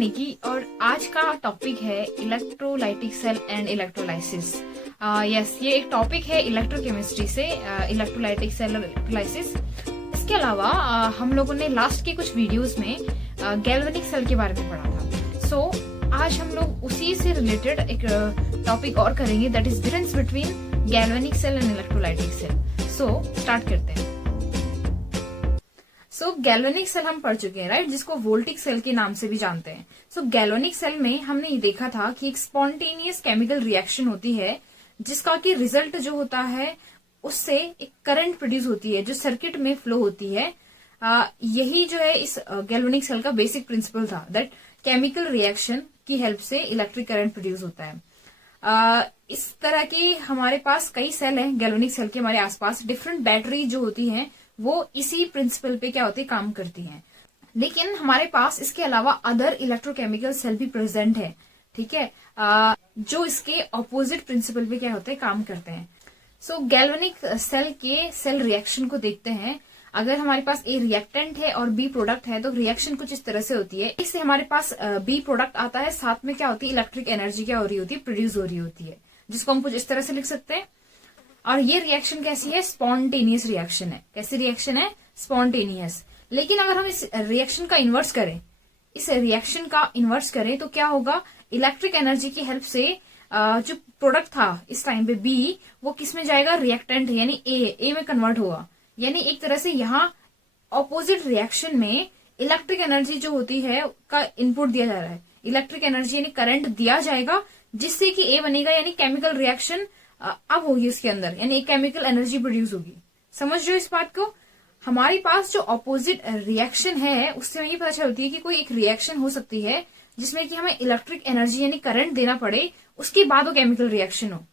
निकी और आज का टॉपिक है electrolytic cell and electrolysis. Yes, ये एक टॉपिक है इलेक्ट्रोकेमिस्ट्री से, इलेक्ट्रोलाइटिक सेल और इलेक्ट्रोलाइसिस। इसके अलावा हम लोगों ने लास्ट के कुछ वीडियोस में गैल्वेनिक सेल के बारे में पढ़ा था। सो आज हम लोग उसी से रिलेटेड एक टॉपिक और करेंगे, that is difference between galvanic cell and electrolytic cell. So start करते हैं। सो गैल्वेनिक सेल हम पढ़ चुके हैं, राइट, जिसको वोल्टिक सेल के नाम से भी जानते हैं। सो गैल्वेनिक सेल में हमने ये देखा था कि एक स्पॉन्टेनियस केमिकल रिएक्शन होती है जिसका कि रिजल्ट जो होता है उससे एक करंट प्रोड्यूस होती है जो सर्किट में फ्लो होती है। यही जो है इस गैल्वेनिक सेल का बेसिक प्रिंसिपल था, दैट केमिकल रिएक्शन की हेल्प से इलेक्ट्रिक करंट प्रोड्यूस होता है। इस तरह के हमारे पास कई सेल हैं गैल्वेनिक सेल के हमारे आसपास। डिफरेंट बैटरी जो होती हैं वो इसी प्रिंसिपल पे क्या होती है, काम करती हैं। लेकिन हमारे पास इसके अलावा अदर इलेक्ट्रोकेमिकल सेल भी प्रेजेंट है, ठीक है, जो इसके ऑपोजिट प्रिंसिपल पे क्या होते हैं, काम करते हैं। सो गैल्वेनिक सेल के सेल रिएक्शन को देखते हैं। अगर हमारे पास ए रिएक्टेंट है और बी प्रोडक्ट है तो रिएक्शन कुछ इस तरह से होती है। इससे हमारे पास बी प्रोडक्ट आता है, साथ में क्या होती है, इलेक्ट्रिक एनर्जी क्या हो रही होती है, प्रोड्यूस हो रही होती है, जिसको हम कुछ इस तरह से लिख सकते हैं। और ये रिएक्शन कैसी है, स्पॉन्टेनियस रिएक्शन है। कैसी रिएक्शन है, स्पॉन्टेनियस। लेकिन अगर हम इस रिएक्शन का इन्वर्स करें, तो क्या होगा, इलेक्ट्रिक एनर्जी की हेल्प से जो प्रोडक्ट था इस टाइम पे बी, वो किस में जाएगा, रिएक्टेंट यानी ए में कन्वर्ट होगा। यानी एक तरह से यहाँ ऑपोजिट रिएक्शन में इलेक्ट्रिक एनर्जी जो होती है का इनपुट दिया जा रहा है। इलेक्ट्रिक एनर्जी यानी करंट दिया जाएगा जिससे कि ए बनेगा, यानी केमिकल रिएक्शन अब होगी उसके अंदर, यानी एक केमिकल एनर्जी प्रोड्यूस होगी। समझ रहे हो इस बात को। हमारे पास जो ऑपोजिट रिएक्शन है उससे हमें ये पता चलती है कि कोई एक रिएक्शन हो सकती है जिसमें कि हमें इलेक्ट्रिक एनर्जी यानी करंट देना पड़े, उसके बाद वो केमिकल रिएक्शन हो,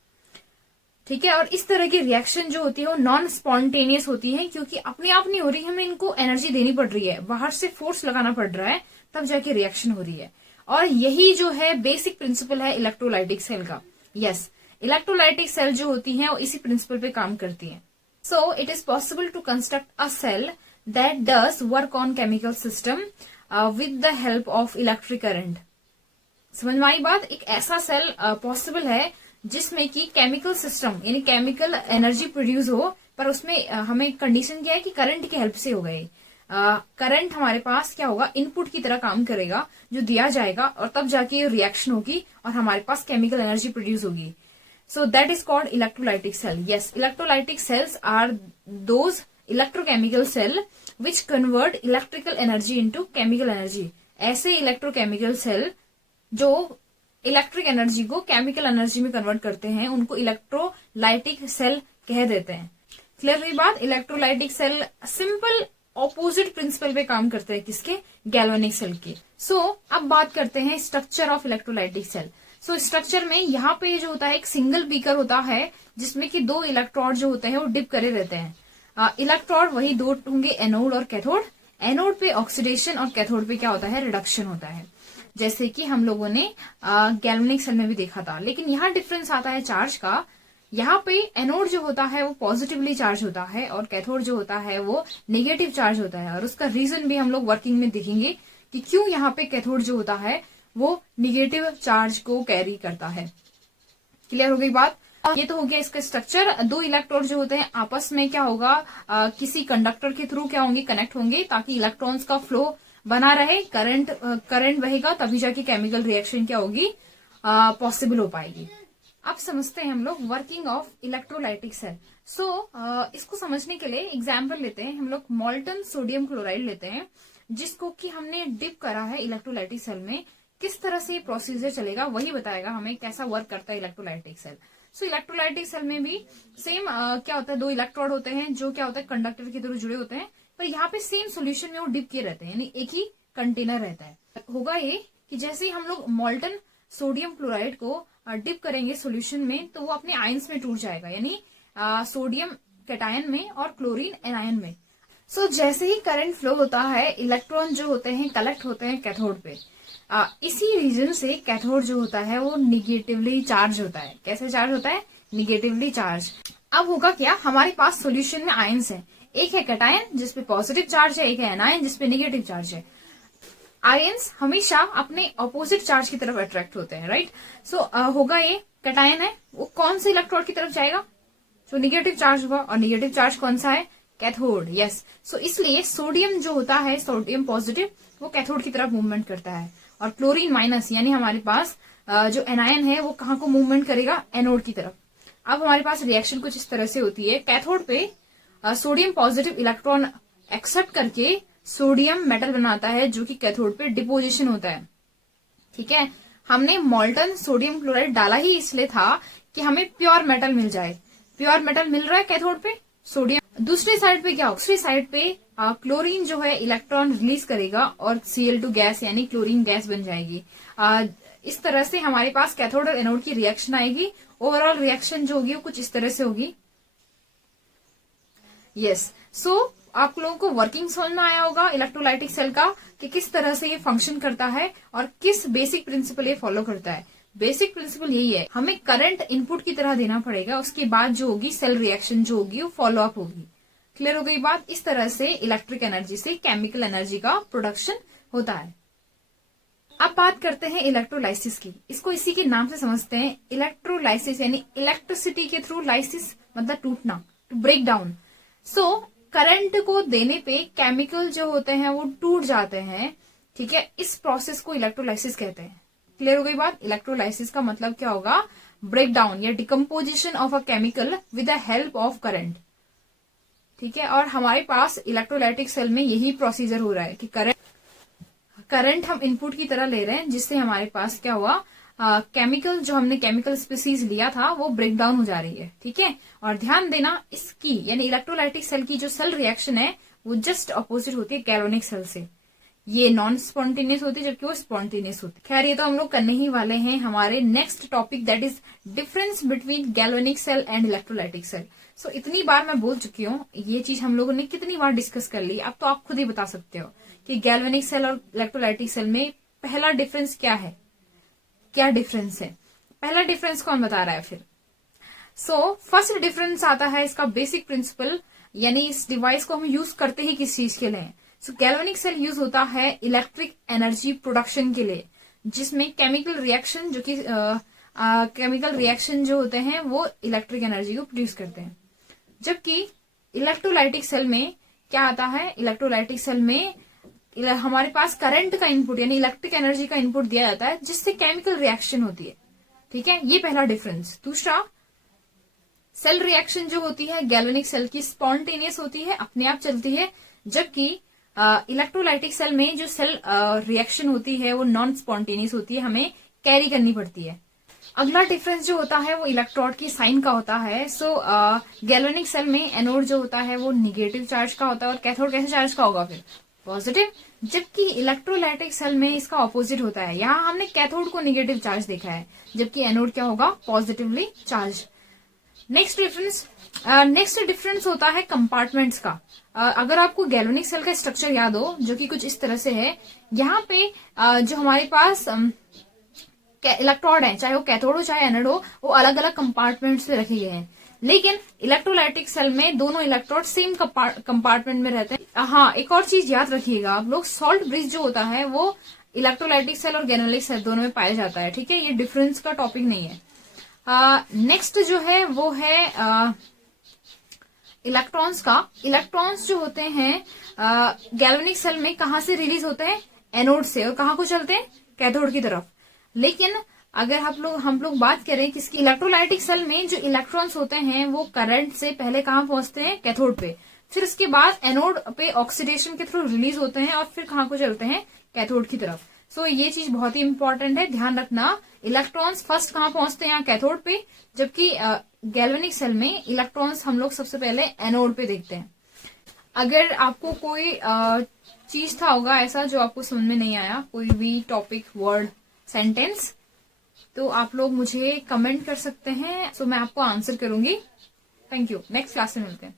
ठीक है। और इस तरह की रिएक्शन जो होती है वो नॉन स्पॉन्टेनियस होती है, क्योंकि अपने आप नहीं हो रही, हमें इनको एनर्जी देनी पड़ रही है, बाहर से फोर्स लगाना पड़ रहा है, तब जाके रिएक्शन हो रही है। और यही जो है बेसिक प्रिंसिपल है इलेक्ट्रोलाइटिक सेल का। यस, इलेक्ट्रोलाइटिक सेल जो होती है वो इसी प्रिंसिपल पे काम करती है। So it is possible to construct a cell that does work on chemical system with the help of electric current. समझ में आई बात। एक ऐसा सेल पॉसिबल है जिसमें कि केमिकल सिस्टम यानी केमिकल एनर्जी प्रोड्यूस हो, पर उसमें हमें कंडीशन क्या है कि करंट की हेल्प से हो गए। करंट हमारे पास क्या होगा, इनपुट की तरह काम करेगा जो दिया जाएगा, और तब जाके रिएक्शन होगी और हमारे पास केमिकल एनर्जी प्रोड्यूस होगी। So that is called electrolytic cell. Yes, electrolytic cells are those electrochemical cell which convert electrical energy into chemical energy. ऐसे electrochemical cell जो इलेक्ट्रिक एनर्जी को केमिकल एनर्जी में कन्वर्ट करते हैं उनको इलेक्ट्रोलाइटिक सेल कह देते हैं। क्लियर हुई बात। Electrolytic cell simple opposite principle पे काम करते हैं, किसके, गैल्वेनिक सेल के। सो अब बात करते हैं structure of electrolytic cell. So structure में यहाँ पे जो होता है एक सिंगल बीकर होता है जिसमें कि दो इलेक्ट्रोड जो होते हैं वो डिप करे रहते हैं। इलेक्ट्रोड वही दो होंगे, एनोड और कैथोड। एनोड पे ऑक्सीडेशन और कैथोड पे क्या होता है, रिडक्शन होता है, जैसे कि हम लोगों ने गैल्वेनिक सेल में भी देखा था। लेकिन यहाँ डिफरेंस आता है चार्ज का। यहाँ पे एनोड जो होता है वो पॉजिटिवली चार्ज होता है और कैथोड जो होता है वो नेगेटिव चार्ज होता है। और उसका रीजन भी हम लोग वर्किंग में देखेंगे कि क्यों यहाँ पे कैथोड जो होता है वो निगेटिव चार्ज को कैरी करता है। क्लियर हो गई बात। ये तो हो गया इसका स्ट्रक्चर। दो इलेक्ट्रॉन जो होते हैं आपस में क्या होगा, किसी कंडक्टर के थ्रू क्या होंगे, कनेक्ट होंगे, ताकि इलेक्ट्रॉन्स का फ्लो बना रहे, करंट बहेगा, तभी जाके केमिकल रिएक्शन क्या होगी, पॉसिबल हो पाएगी। अब समझते हैं हम लोग वर्किंग ऑफ इलेक्ट्रोलाइटिक सेल। सो इसको समझने के लिए एग्जाम्पल लेते हैं। हम लोग मॉल्टन सोडियम क्लोराइड लेते हैं जिसको कि हमने डिप करा है इलेक्ट्रोलाइटिक सेल में। किस तरह से प्रोसीजर चलेगा वही बताएगा हमें कैसा वर्क करता है इलेक्ट्रोलाइटिक सेल। सो इलेक्ट्रोलाइटिक सेल में भी सेम क्या होता है, दो इलेक्ट्रोड होते हैं जो क्या होता है कंडक्टर के थ्रू जुड़े होते हैं, पर यहाँ पे सेम सोल्यूशन में वो डिप किए रहते हैं, यानी एक ही कंटेनर रहता है। होगा ये कि जैसे ही हम लोग मॉल्टन सोडियम क्लोराइड को डिप करेंगे सोल्यूशन में तो वो अपने आयंस में टूट जाएगा, यानी सोडियम कैटायन में और क्लोरीन एनायन में। सो जैसे ही करंट फ्लो होता है इलेक्ट्रॉन जो होते हैं कलेक्ट होते हैं कैथोड पे। इसी रीजन से कैथोड जो होता है वो निगेटिवली चार्ज होता है। कैसे चार्ज होता है, निगेटिवली चार्ज। अब होगा क्या, हमारे पास सॉल्यूशन में आयंस है, एक है कैटायन जिसपे पॉजिटिव चार्ज है, एक है एनायन जिसपे निगेटिव चार्ज है। आयंस हमेशा अपने ऑपोजिट चार्ज की तरफ अट्रैक्ट होते हैं, राइट। सो होगा ये कैटायन है, वो कौन से इलेक्ट्रोड की तरफ जाएगा, जो निगेटिव चार्ज होगा, और निगेटिव चार्ज कौन सा है, कैथोड, यस। सो इसलिए सोडियम जो होता है, सोडियम पॉजिटिव, वो कैथोड की तरफ मूवमेंट करता है, और क्लोरीन माइनस यानी हमारे पास जो एनायन है वो कहाँ को मूवमेंट करेगा, एनोड की तरफ। अब हमारे पास रिएक्शन कुछ इस तरह से होती है, कैथोड पे सोडियम पॉजिटिव इलेक्ट्रॉन एक्सेप्ट करके सोडियम मेटल बनाता है, जो कि कैथोड पे डिपोजिशन होता है, ठीक है। हमने मॉल्टन सोडियम क्लोराइड डाला ही इसलिए था कि हमें प्योर मेटल मिल जाए। प्योर मेटल मिल रहा है कैथोड पे सोडियम। दूसरी साइड पे क्या होगा, दूसरी साइड पे क्लोरीन जो है इलेक्ट्रॉन रिलीज करेगा और Cl2 गैस यानी क्लोरीन गैस बन जाएगी। इस तरह से हमारे पास कैथोड और एनोड की रिएक्शन आएगी। ओवरऑल रिएक्शन जो होगी वो कुछ इस तरह से होगी, यस। सो आप लोगों को वर्किंग समझ में आया होगा इलेक्ट्रोलाइटिक सेल का, कि किस तरह से ये फंक्शन करता है और किस बेसिक प्रिंसिपल ये फॉलो करता है। बेसिक प्रिंसिपल यही है, हमें करंट इनपुट की तरह देना पड़ेगा, उसके बाद जो होगी सेल रिएक्शन जो होगी वो फॉलो अप होगी। क्लियर हो गई बात। इस तरह से इलेक्ट्रिक एनर्जी से केमिकल एनर्जी का प्रोडक्शन होता है। अब बात करते हैं इलेक्ट्रोलाइसिस की। इसको इसी के नाम से समझते हैं, इलेक्ट्रोलाइसिस यानी इलेक्ट्रिसिटी के थ्रू, लाइसिस मतलब टूटना, to break down. So current को देने पे केमिकल जो होते हैं वो टूट जाते हैं, ठीक है। इस प्रोसेस को इलेक्ट्रोलाइसिस कहते हैं। क्लियर हो गई बात। इलेक्ट्रोलाइसिस का मतलब क्या होगा, ब्रेक डाउन या decomposition of a chemical with the help of current, ठीक है। और हमारे पास इलेक्ट्रोलाइटिक सेल में यही प्रोसीजर हो रहा है कि करंट हम इनपुट की तरह ले रहे हैं, जिससे हमारे पास क्या हुआ, केमिकल जो हमने केमिकल स्पीसीज लिया था वो ब्रेक डाउन हो जा रही है, ठीक है। और ध्यान देना, इसकी यानी इलेक्ट्रोलाइटिक सेल की जो सेल रिएक्शन है वो जस्ट अपोजिट होती है गैल्वेनिक सेल से। ये नॉन स्पॉन्टेनियस होती है, जबकि वो स्पॉन्टेनियस होती है। खैर ये तो हम लोग करने ही वाले हैं हमारे next topic, that is difference between galvanic cell and electrolytic cell. So इतनी बार मैं बोल चुकी हूँ, ये चीज हम लोगों ने कितनी बार डिस्कस कर ली, अब तो आप खुद ही बता सकते हो कि गैल्वेनिक सेल और इलेक्ट्रोलाइटिक सेल में पहला डिफरेंस क्या है, क्या डिफरेंस है। पहला डिफरेंस कौन बता रहा है फिर। सो फर्स्ट डिफरेंस आता है इसका बेसिक प्रिंसिपल, यानी इस डिवाइस को हम यूज करते ही किस चीज के लिए। सो गैल्वेनिक सेल यूज होता है इलेक्ट्रिक एनर्जी प्रोडक्शन के लिए, जिसमें केमिकल रिएक्शन जो कि केमिकल रिएक्शन जो होते हैं वो इलेक्ट्रिक एनर्जी को प्रोड्यूस करते हैं। जबकि इलेक्ट्रोलाइटिक सेल में क्या आता है, इलेक्ट्रोलाइटिक सेल में हमारे पास करंट का इनपुट यानी इलेक्ट्रिक एनर्जी का इनपुट दिया जाता है, जिससे केमिकल रिएक्शन होती है, ठीक है। ये पहला डिफरेंस। दूसरा, सेल रिएक्शन जो होती है गैल्वेनिक सेल की स्पॉन्टेनियस होती है, अपने आप चलती है, जबकि इलेक्ट्रोलाइटिक सेल में जो सेल रिएक्शन होती है वो नॉन स्पॉन्टेनियस होती है, हमें कैरी करनी पड़ती है। अगला डिफरेंस जो होता है वो इलेक्ट्रोड की साइन का होता है। सो गैल्वेनिक सेल में एनोड जो होता है वो निगेटिव चार्ज का होता है और कैथोड कैसे चार्ज का होगा, फिर पॉजिटिव। जबकि इलेक्ट्रोलाइटिक सेल में इसका ऑपोजिट होता है, यहाँ हमने कैथोड को निगेटिव चार्ज देखा है, जबकि एनोड क्या होगा, पॉजिटिवली चार्ज। नेक्स्ट डिफरेंस होता है कंपार्टमेंट्स का। अगर आपको गैल्वेनिक सेल का स्ट्रक्चर याद हो, जो कि कुछ इस तरह से है, यहाँ पे जो हमारे पास इलेक्ट्रोड है, चाहे वो कैथोड हो चाहे एनोड हो, वो अलग अलग कंपार्टमेंट्स में रखे गए हैं। लेकिन इलेक्ट्रोलाइटिक सेल में दोनों इलेक्ट्रोड सेम कंपार्टमेंट में रहते हैं। हाँ, एक और चीज याद रखिएगा आप लोग, सॉल्ट ब्रिज जो होता है वो इलेक्ट्रोलाइटिक सेल और गैल्वेनिक सेल दोनों में पाया जाता है, ठीक है। ये डिफरेंस का टॉपिक नहीं है। नेक्स्ट जो है वो है इलेक्ट्रॉन्स का। इलेक्ट्रॉन्स जो होते हैं गैल्वेनिक सेल में कहाँ से रिलीज होते हैं, एनोड से, और कहाँ को चलते हैं, कैथोड की तरफ। लेकिन अगर हम लोग बात करें किसकी, इलेक्ट्रोलाइटिक सेल में जो इलेक्ट्रॉन्स होते हैं वो करंट से पहले कहाँ पहुंचते हैं, कैथोड पे, फिर उसके बाद एनोड पे ऑक्सीडेशन के थ्रू रिलीज होते हैं और फिर कहाँ को चलते हैं, कैथोड की तरफ। सो ये चीज बहुत ही इंपॉर्टेंट है, ध्यान रखना। इलेक्ट्रॉन्स फर्स्ट कहाँ पहुंचते हैं, यहाँ कैथोड पे, जबकि गैल्वेनिक सेल में इलेक्ट्रॉन्स हम लोग सबसे पहले एनोड पे देखते हैं। अगर आपको कोई चीज था होगा ऐसा जो आपको समझ में नहीं आया, कोई भी टॉपिक, वर्ड, सेंटेंस, तो आप लोग मुझे कमेंट कर सकते हैं, सो मैं आपको आंसर करूंगी। Thank you. नेक्स्ट क्लास में मिलते हैं।